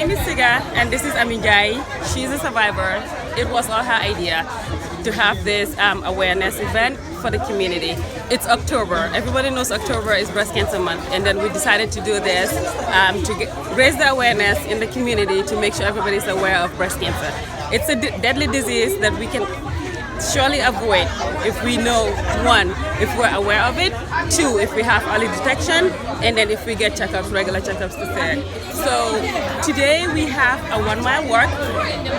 name is Siga, and this is Amie Njie. She's a survivor. It was all her idea to have this awareness event for the community. It's October. Everybody knows October is Breast Cancer Month, and then we decided to do this to raise the awareness in the community to make sure everybody's aware of breast cancer. It's a deadly disease that we can surely avoid if we know, one, if we're aware of it, two, if we have early detection, and then if we get checkups, regular checkups to say. So today we have a 1 mile walk,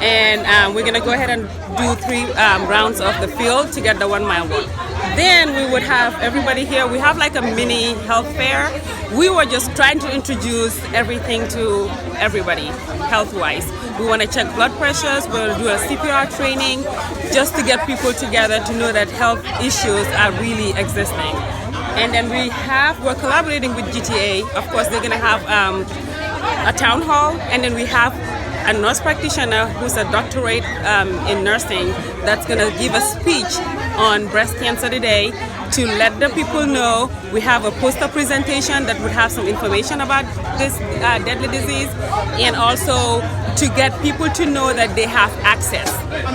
and we're gonna go ahead and do 3 rounds of the field to get the 1 mile walk. Then we would have everybody here. We have like a mini health fair. We were just trying to introduce everything to everybody health-wise. We want to check blood pressures, we'll do a CPR training just to get people together to know that health issues are really existing. And then we're collaborating with GTA. Of course, they're going to have a town hall, and then we have a nurse practitioner who's a doctorate in nursing that's going to give a speech on breast cancer today to let the people know. We have a poster presentation that would have some information about this deadly disease, and also to get people to know that they have access.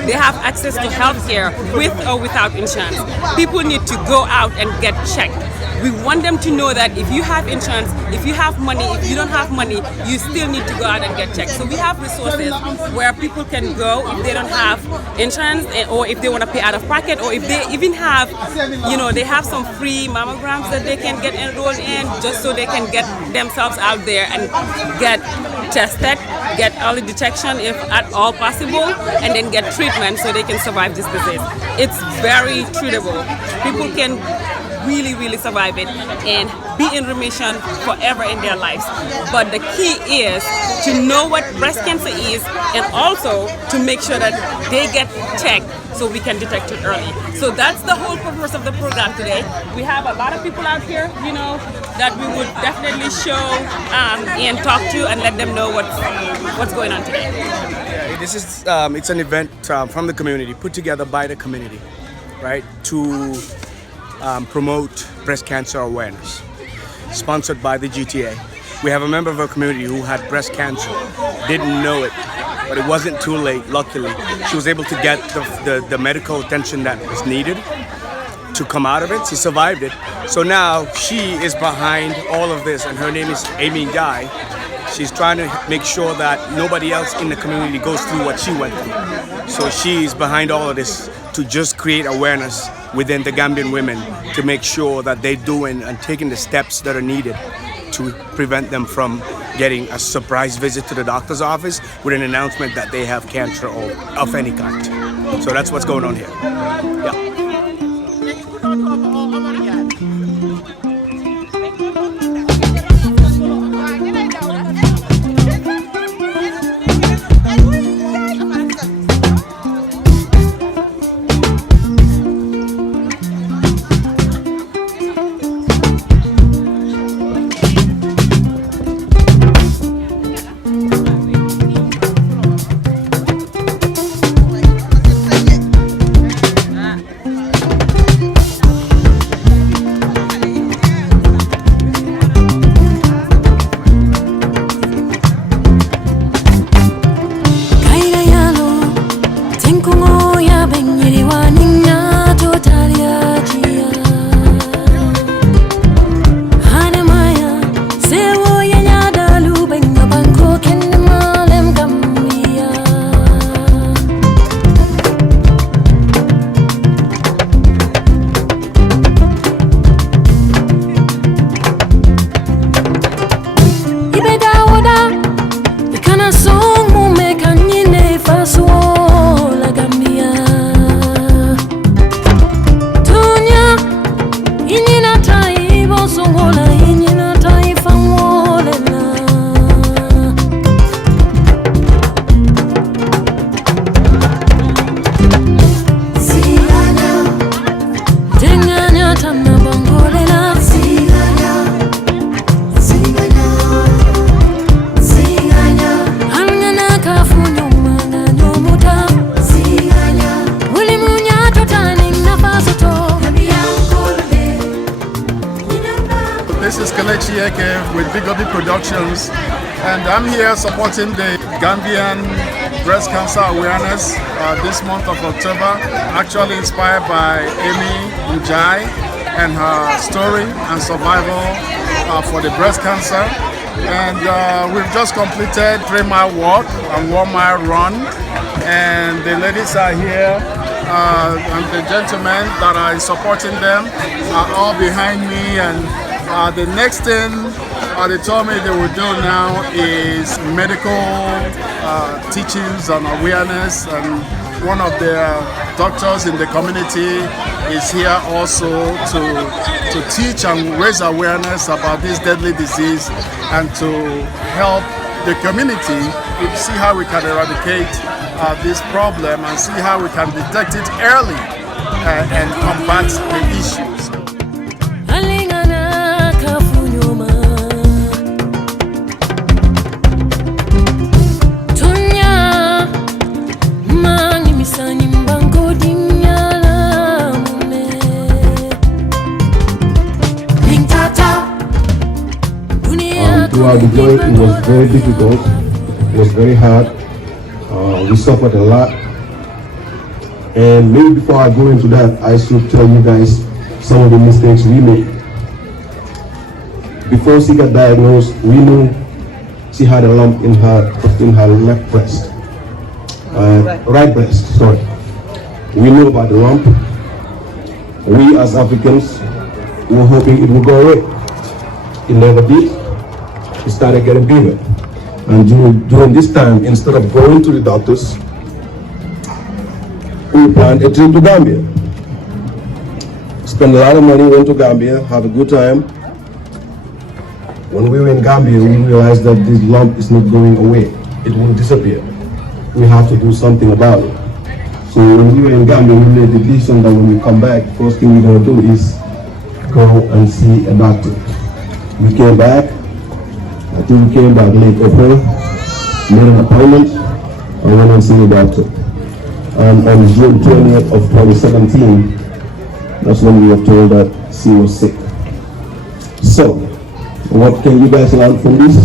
They have access to healthcare with or without insurance. People need to go out and get checked. We want them to know that if you have insurance, if you have money, if you don't have money, you still need to go out and get checked. So we have resources where people can go if they don't have insurance, or if they want to pay out of pocket, or if they even have, they have some free mammograms that they can get enrolled in, just so they can get themselves out there and get tested, get early detection if at all possible, and then get treatment so they can survive this disease. It's very treatable. People can really survive it and be in remission forever in their lives. But the key is to know what breast cancer is, and also to make sure that they get checked so we can detect it early. So that's the whole purpose of the program today. We have a lot of people out here, that we would definitely show and talk to and let them know what's going on today. Yeah, this is it's an event from the community, put together by the community, right, to promote breast cancer awareness, sponsored by the GTA. We have a member of our community who had breast cancer, didn't know it, but it wasn't too late, luckily. She was able to get the medical attention that was needed to come out of it. She survived it. So now she is behind all of this, and her name is Amie Njie. She's trying to make sure that nobody else in the community goes through what she went through. So she's behind all of this to just create awareness within the Gambian women to make sure that they're doing and taking the steps that are needed to prevent them from getting a surprise visit to the doctor's office with an announcement that they have cancer of any kind. So that's what's going on here. Yeah. Kelechi Eke with biGObi Productions, and I'm here supporting the Gambian breast cancer awareness this month of October, actually inspired by Amie Njie and her story and survival for the breast cancer. And we've just completed 3-mile walk and 1-mile run, and the ladies are here and the gentlemen that are supporting them are all behind me. And the next thing they told me they will do now is medical teachings and awareness, and one of the doctors in the community is here also to teach and raise awareness about this deadly disease and to help the community to see how we can eradicate this problem and see how we can detect it early and combat the issues. Throughout the journey, it was very difficult. It was very hard. We suffered a lot. And maybe before I go into that, I should tell you guys some of the mistakes we made. Before she got diagnosed, we knew she had a lump in her left breast, right breast. Sorry. We knew about the lump. We as Africans were hoping it would go away. It never did. It started getting bigger. And during this time, instead of going to the doctors, we planned a trip to Gambia. Spent a lot of money, went to Gambia, had a good time. When we were in Gambia, we realized that this lump is not going away. It won't disappear. We have to do something about it. So when we were in Gambia, we made the decision that when we come back, first thing we're going to do is go and see a doctor. We came back. I think we came back late April, made an appointment, and went and see the doctor. And on June 20th of 2017, that's when we were told that she was sick. So, what can you guys learn from this?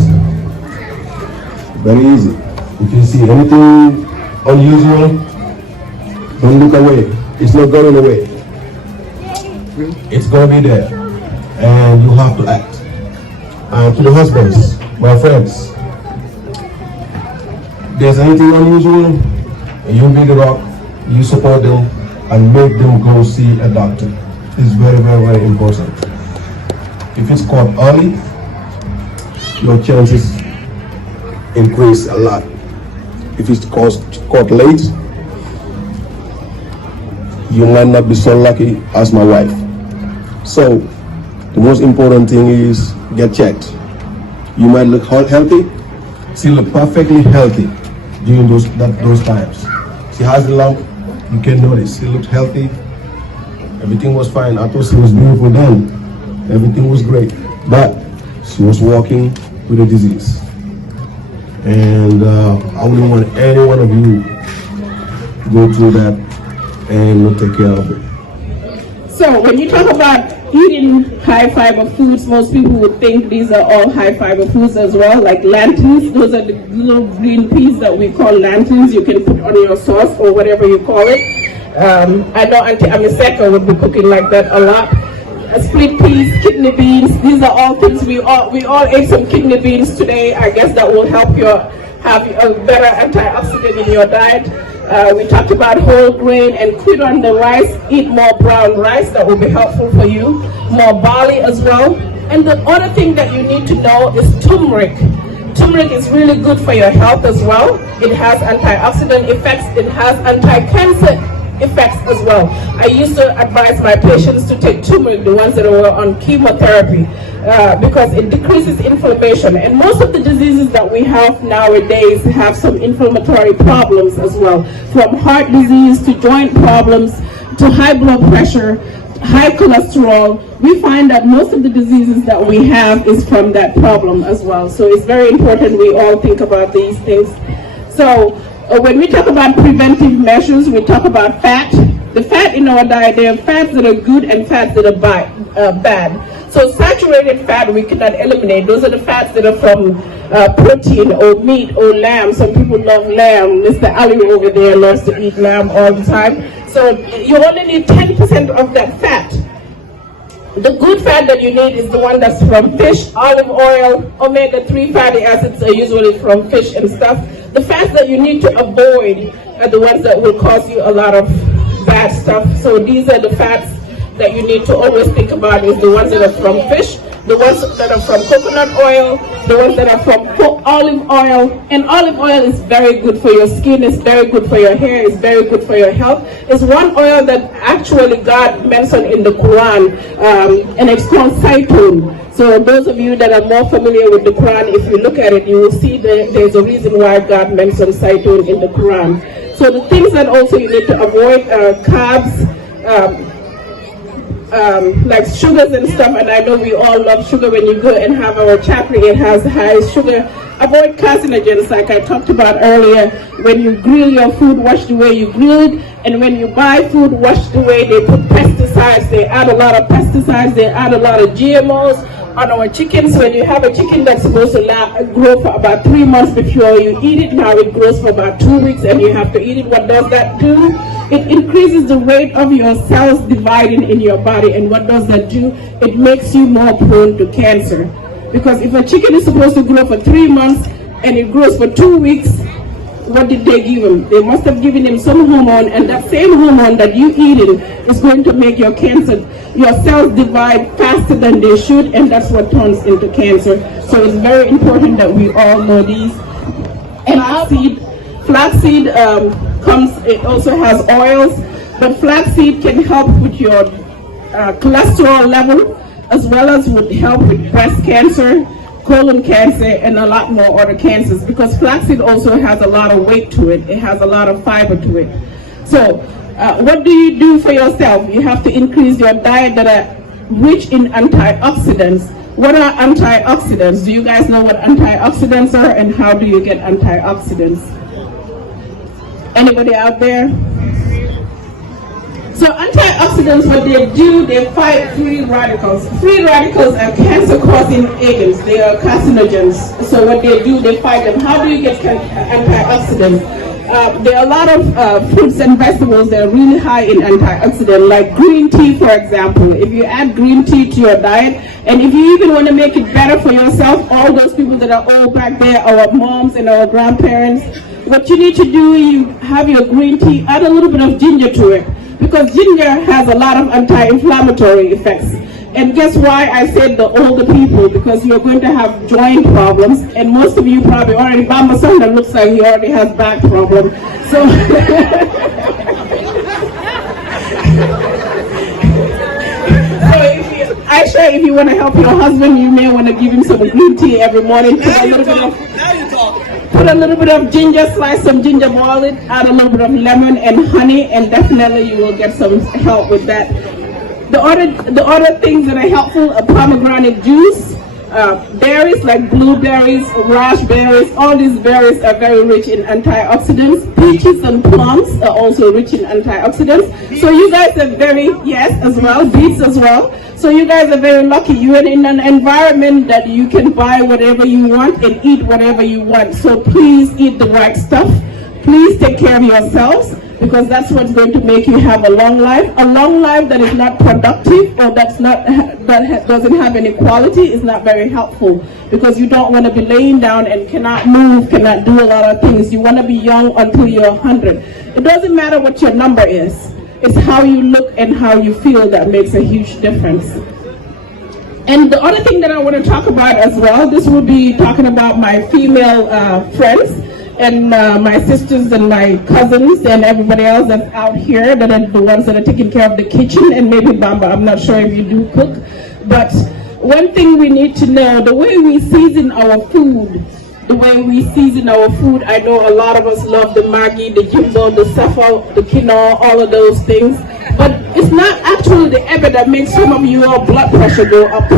Very easy. If you see anything unusual, don't look away. It's not going away. It's going to be there. And you have to act. And to the husbands, my friends, there's anything unusual, you be the rock, you support them, and make them go see a doctor. It's very, very, very important. If it's caught early, your chances increase a lot. If it's caught late, you might not be so lucky as my wife. So, the most important thing is get checked. You might look healthy, she looked perfectly healthy during those times. She has the lump, you can notice, she looked healthy, everything was fine. I thought she was beautiful then, everything was great, but she was walking with a disease. And I wouldn't want any one of you to go through that and not take care of it. So when you talk about eating high fiber foods, most people would think these are all high fiber foods as well, like lentils. Those are the little green peas that we call lentils. You can put on your sauce or whatever you call it. I know Auntie Amiseka would be cooking like that a lot. Split peas, kidney beans, these are all things we all ate some kidney beans today. I guess that will help you have a better antioxidant in your diet. We talked about whole grain, and quit on the rice, eat more brown rice, that will be helpful for you, more barley as well. And the other thing that you need to know is turmeric. Turmeric is really good for your health as well. It has antioxidant effects, it has anti-cancer effects as well. I used to advise my patients to take turmeric, the ones that were on chemotherapy, because it decreases inflammation. And most of the diseases that we have nowadays have some inflammatory problems as well, from heart disease to joint problems to high blood pressure, high cholesterol. We find that most of the diseases that we have is from that problem as well. So it's very important we all think about these things. So when we talk about preventive measures, we talk about fat. The fat in our diet, there are fats that are good and fats that are bad. So saturated fat we cannot eliminate. Those are the fats that are from protein or meat or lamb. Some people love lamb. Mr. Ali over there loves to eat lamb all the time. So you only need 10% of that fat. The good fat that you need is the one that's from fish, olive oil, omega-3 fatty acids are usually from fish and stuff. The fats that you need to avoid are the ones that will cause you a lot of bad stuff. So these are the fats that you need to always think about, is the ones that are from fish, the ones that are from coconut oil, the ones that are from olive oil. And olive oil is very good for your skin, it's very good for your hair, it's very good for your health. It's one oil that actually God mentioned in the Quran, and it's called zaitun. So those of you that are more familiar with the Quran, if you look at it, you will see that there's a reason why God mentioned zaitun in the Quran. So the things that also you need to avoid are carbs, like sugars and stuff, and I know we all love sugar. When you go and have our chapri, it has high sugar. Avoid carcinogens, like I talked about earlier. When you grill your food, watch the way you grill it, and when you buy food, watch the way they put pesticides. They add a lot of pesticides, they add a lot of GMOs on our chickens. When you have a chicken that's supposed to grow for about 3 months before you eat it, now it grows for about 2 weeks and you have to eat it. What does that do? It increases the rate of your cells dividing in your body. And what does that do? It makes you more prone to cancer. Because if a chicken is supposed to grow for 3 months and it grows for 2 weeks, what did they give him? They must have given him some hormone, and that same hormone that you eating is going to make your cells divide faster than they should, and that's what turns into cancer. So it's very important that we all know these. And flaxseed it also has oils, but flaxseed can help with your cholesterol level, as well as would help with breast cancer, colon cancer, and a lot more other cancers, because flaxseed also has a lot of weight to it. It has a lot of fiber to it. So what do you do for yourself? You have to increase your diet that are rich in antioxidants. What are antioxidants? Do you guys know what antioxidants are, and how do you get antioxidants? Anybody out there? So antioxidants, what they do, they fight free radicals. Free radicals are cancer-causing agents. They are carcinogens. So what they do, they fight them. How do you get antioxidants? There are a lot of fruits and vegetables that are really high in antioxidants, like green tea, for example. If you add green tea to your diet, and if you even want to make it better for yourself, all those people that are old back there, our moms and our grandparents, what you need to do, you have your green tea, add a little bit of ginger to it, because ginger has a lot of anti-inflammatory effects. And guess why I said the older people? Because you're going to have joint problems, and most of you probably already, Bamba Sonda looks like he already has back problems. So, if you want to help your husband, you may want to give him some green tea every morning. Put a little bit of ginger, slice some ginger, boil it, add a little bit of lemon and honey, and definitely you will get some help with that. The other things that are helpful are pomegranate juice, berries like blueberries, raspberries. All these berries are very rich in antioxidants. Peaches and plums are also rich in antioxidants. So you guys are beets as well. So you guys are very lucky. You are in an environment that you can buy whatever you want and eat whatever you want. So please eat the right stuff. Please take care of yourselves, because that's what's going to make you have a long life. A long life that is not productive or doesn't have any quality is not very helpful, because you don't want to be laying down and cannot move, cannot do a lot of things. You want to be young until you're 100. It doesn't matter what your number is. It's how you look and how you feel that makes a huge difference. And the other thing that I want to talk about as well, this will be talking about my female friends and my sisters and my cousins and everybody else that's out here, that are the ones that are taking care of the kitchen, and maybe Bamba, I'm not sure if you do cook. But one thing we need to know, the way we season our food, I know a lot of us love the Maggi, the Jimbo, the Saffo, the quinoa, all of those things. But it's not actually the ebb that makes some of your blood pressure go up.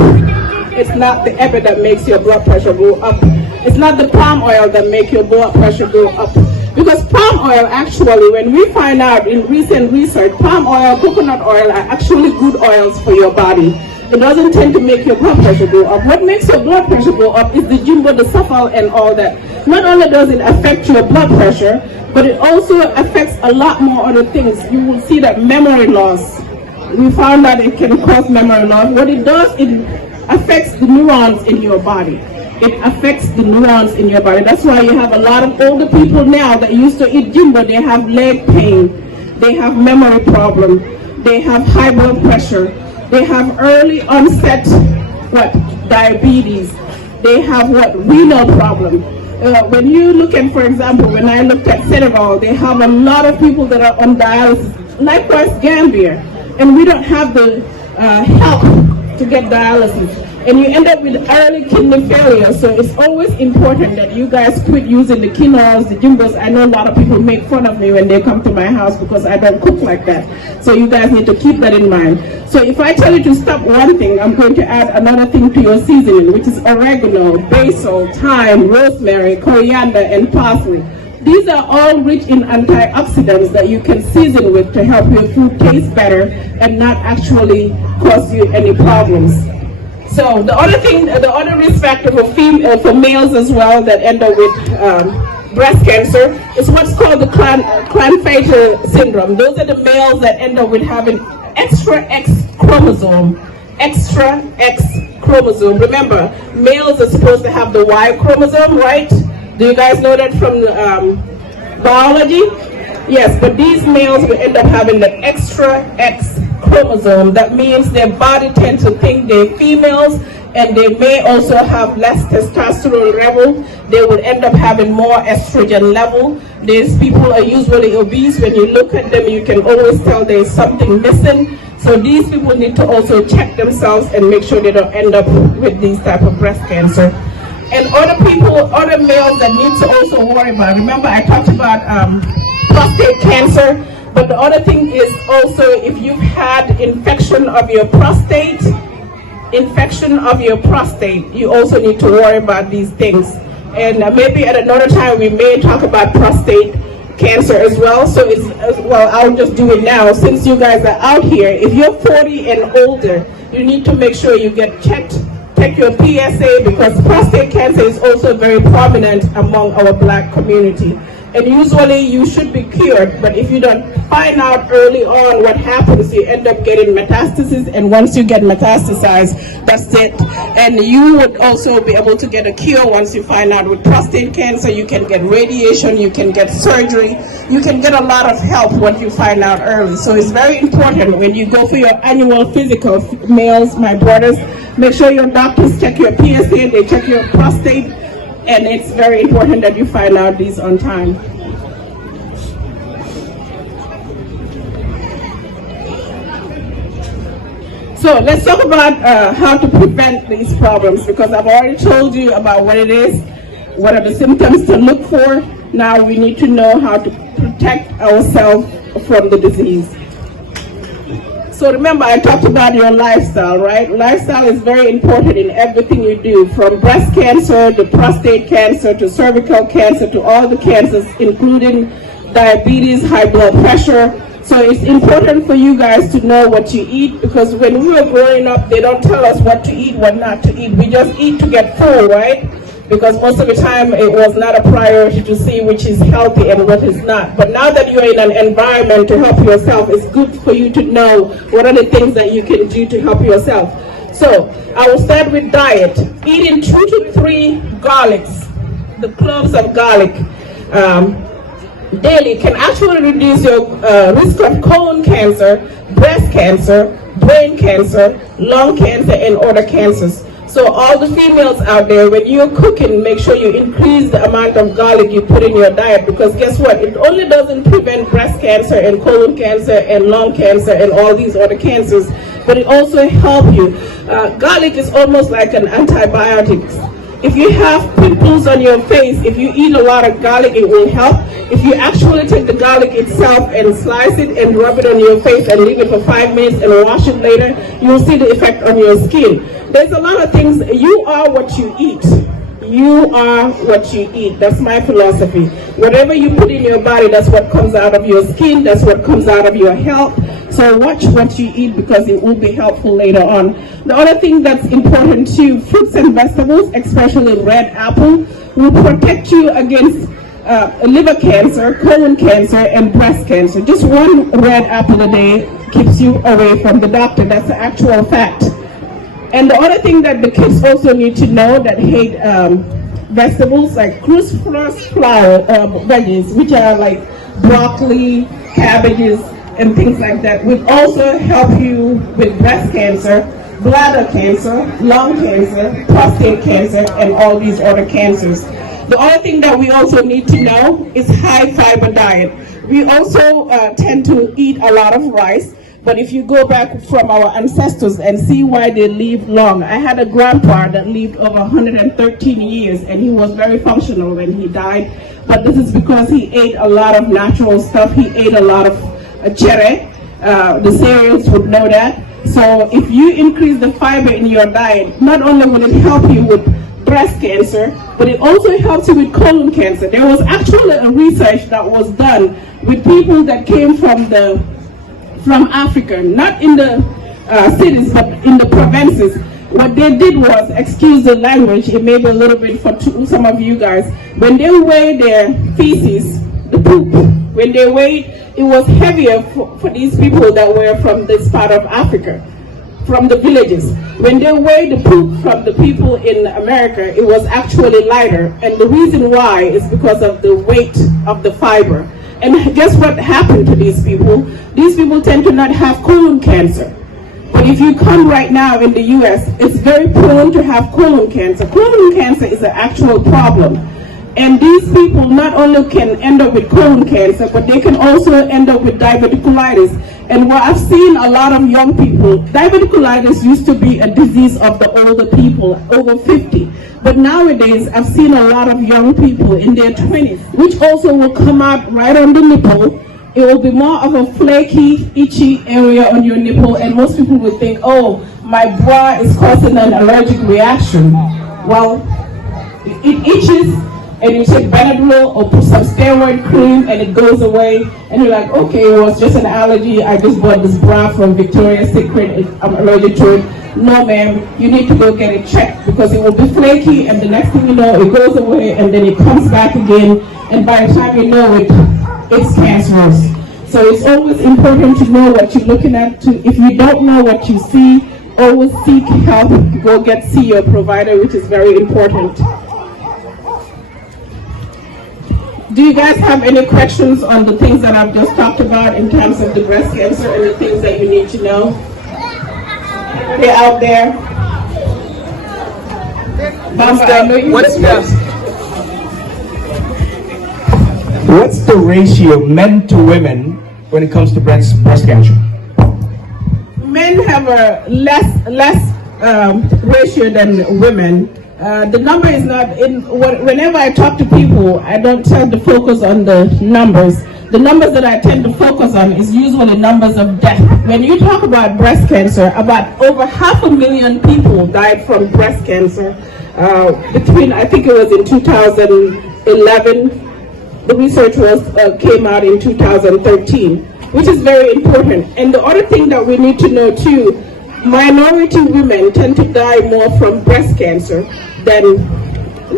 It's not the ebb that makes your blood pressure go up. It's not the palm oil that makes your blood pressure go up. Because palm oil, actually, when we find out in recent research, palm oil, coconut oil are actually good oils for your body. it doesn't tend to make your blood pressure go up. What makes your blood pressure go up is the jumbo, the sulfur, and all that. Not only does it affect your blood pressure, but it also affects a lot more other things. You will see that memory loss. We found that it can cause memory loss. What it does, it affects the neurons in your body. It affects the neurons in your body. That's why you have a lot of older people now that used to eat jumbo. They have leg pain. They have memory problem. They have high blood pressure. They have early onset diabetes. They have renal problem. When you look at, for example, when I looked at Senegal, they have a lot of people that are on dialysis. Likewise, Gambia, and we don't have the help to get dialysis. And you end up with early kidney failure. So it's always important that you guys quit using the quinoas, the jumbos. I know a lot of people make fun of me when they come to my house because I don't cook like that. So you guys need to keep that in mind. So if I tell you to stop one thing, I'm going to add another thing to your seasoning, which is oregano, basil, thyme, rosemary, coriander, and parsley. These are all rich in antioxidants that you can season with to help your food taste better and not actually cause you any problems. So the other thing, the other risk factor for males as well that end up with breast cancer is what's called the Klinefelter syndrome. Those are the males that end up with having extra X chromosome. Extra X chromosome. Remember, males are supposed to have the Y chromosome, right? Do you guys know that from biology? Yes, but these males will end up having the extra X chromosome. That means their body tends to think they're females, and they may also have less testosterone level. They will end up having more estrogen level. These people are usually obese. When you look at them, you can always tell there's something missing. So these people need to also check themselves and make sure they don't end up with these type of breast cancer. And other people, other males that need to also worry about, remember I talked about prostate cancer. But the other thing is also if you've had infection of your prostate, you also need to worry about these things. And maybe at another time we may talk about prostate cancer as well. So it's, well, I'll just do it now. Since you guys are out here, if you're 40 and older, you need to make sure you get checked. Check your PSA, because prostate cancer is also very prominent among our black community. And usually you should be cured, but if you don't find out early on what happens, you end up getting metastasis, and once you get metastasized, that's it. And you would also be able to get a cure once you find out. With prostate cancer, you can get radiation, you can get surgery, you can get a lot of help once you find out early. So it's very important when you go for your annual physical, males, my brothers, make sure your doctors check your PSA, they check your prostate, and it's very important that you find out these on time. So let's talk about how to prevent these problems, because I've already told you about what it is, what are the symptoms to look for. Now we need to know how to protect ourselves from the disease. So remember, I talked about your lifestyle, right? Lifestyle is very important in everything you do, from breast cancer to prostate cancer to cervical cancer to all the cancers, including diabetes, high blood pressure. So it's important for you guys to know what you eat, because when we were growing up, they don't tell us what to eat, what not to eat. We just eat to get full, right? Because most of the time it was not a priority to see which is healthy and what is not. But now that you're in an environment to help yourself, it's good for you to know what are the things that you can do to help yourself. So I will start with diet. Eating 2 to 3 garlics, the cloves of garlic, daily can actually reduce your risk of colon cancer, breast cancer, brain cancer, lung cancer, and other cancers. So all the females out there, when you're cooking, make sure you increase the amount of garlic you put in your diet, because guess what? It only doesn't prevent breast cancer and colon cancer and lung cancer and all these other cancers, but it also helps you. Garlic is almost like an antibiotic. If you have pimples on your face, if you eat a lot of garlic, it will help. If you actually take the garlic itself and slice it and rub it on your face and leave it for 5 minutes and wash it later, you'll see the effect on your skin. There's a lot of things. You are what you eat. You are what you eat. That's my philosophy. Whatever you put in your body, that's what comes out of your skin. That's what comes out of your health. So watch what you eat because it will be helpful later on. The other thing that's important too, fruits and vegetables, especially red apple, will protect you against liver cancer, colon cancer, and breast cancer. Just one red apple a day keeps you away from the doctor. That's the actual fact. And the other thing that the kids also need to know that hate vegetables like cruciferous veggies, which are like broccoli, cabbages, and things like that, will also help you with breast cancer, bladder cancer, lung cancer, prostate cancer, and all these other cancers. The other thing that we also need to know is high fiber diet. We also tend to eat a lot of rice, but if you go back from our ancestors and see why they live long, I had a grandpa that lived over 113 years and he was very functional when he died, but this is because he ate a lot of natural stuff. He ate a lot of cherry. The cereals would know that. So if you increase the fiber in your diet, not only will it help you with breast cancer, but it also helps you with colon cancer. There was actually a research that was done with people that came from Africa, not in the cities, but in the provinces. What they did was, excuse the language, it may be a little bit for some of you guys, when they weighed their feces, the poop, when they weighed, it was heavier for these people that were from this part of Africa, from the villages. When they weighed the poop from the people in America, it was actually lighter. And the reason why is because of the weight of the fiber. And guess what happened to these people? These people tend to not have colon cancer. But if you come right now in the US, it's very prone to have colon cancer. Colon cancer is an actual problem. And these people not only can end up with colon cancer, but they can also end up with diverticulitis. And what I've seen a lot of young people, diverticulitis used to be a disease of the older people, over 50. But nowadays, I've seen a lot of young people in their 20s, which also will come out right on the nipple. It will be more of a flaky, itchy area on your nipple, and most people will think, oh, my bra is causing an allergic reaction. Well, it itches, and you take Benadryl or put some steroid cream and it goes away, and you're like, okay, it was just an allergy. I just bought this bra from Victoria's Secret. I'm allergic to it. No, ma'am, you need to go get it checked because it will be flaky, and the next thing you know, it goes away, and then it comes back again, and by the time you know it, it's cancerous. So it's always important to know what you're looking at. If you don't know what you see, always seek help. Go see your provider, which is very important. Do you guys have any questions on the things that I've just talked about in terms of the breast cancer and the things that you need to know? They're out there. What's the ratio men to women when it comes to breast cancer? Men have a less ratio than women. The number is not in. Whenever I talk to people, I don't tend to focus on the numbers. The numbers that I tend to focus on is usually numbers of death. When you talk about breast cancer, about over 500,000 people died from breast cancer between, I think it was in 2011. The research came out in 2013, which is very important. And the other thing that we need to know too, minority women tend to die more from breast cancer than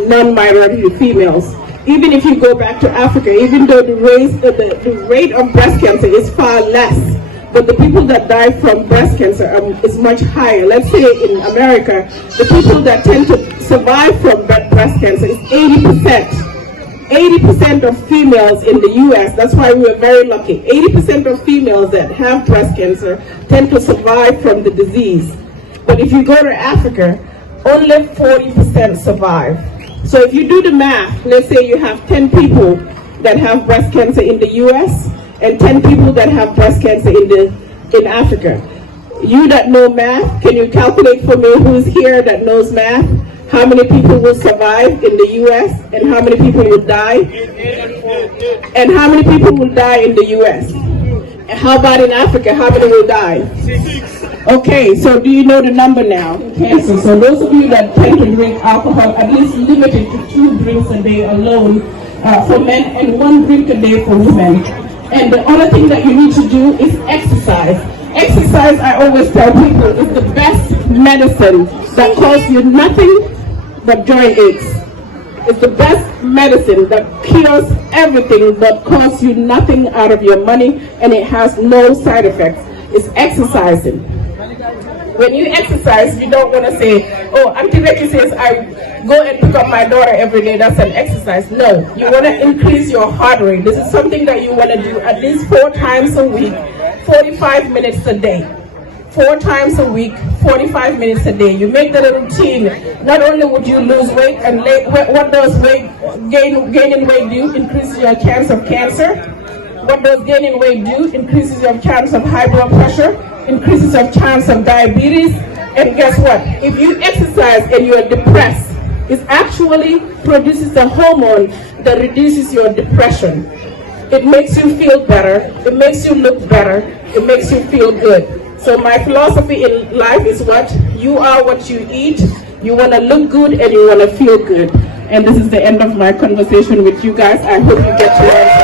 non-minority females. Even if you go back to Africa, even though the rate of breast cancer is far less, but the people that die from breast cancer is much higher. Let's say in America, the people that tend to survive from breast cancer is 80%. 80% of females in the US, that's why we are very lucky. 80% of females that have breast cancer tend to survive from the disease. But if you go to Africa, only 40% survive. So if you do the math, let's say you have 10 people that have breast cancer in the US and 10 people that have breast cancer in Africa. You that know math, can you calculate for me who's here that knows math? How many people will survive in the US and how many people will die? And how many people will die in the US? And how about in Africa? How many will die? Okay, so do you know the number now? Cancer. So those of you that tend to drink alcohol, at least limit it to 2 drinks a day alone for men and 1 drink a day for women. And the other thing that you need to do is exercise. Exercise, I always tell people, is the best medicine that costs you nothing but joint aches. It's the best medicine that cures everything but costs you nothing out of your money, and it has no side effects. It's exercising. When you exercise, you don't want to say, oh, Auntie Becky says I go and pick up my daughter every day, that's an exercise. No, you want to increase your heart rate. This is something that you want to do at least 4 times a week, 45 minutes a day. 4 times a week, 45 minutes a day. You make that a routine. Not only would you lose weight, and what does gaining weight do? Increases your chance of cancer. What does gaining weight do? Increases your chance of high blood pressure, increases your chance of diabetes. And guess what? If you exercise and you are depressed, it actually produces a hormone that reduces your depression. It makes you feel better. It makes you look better. It makes you feel good. So my philosophy in life is what? You are what you eat. You want to look good and you want to feel good. And this is the end of my conversation with you guys. I hope you get to learn.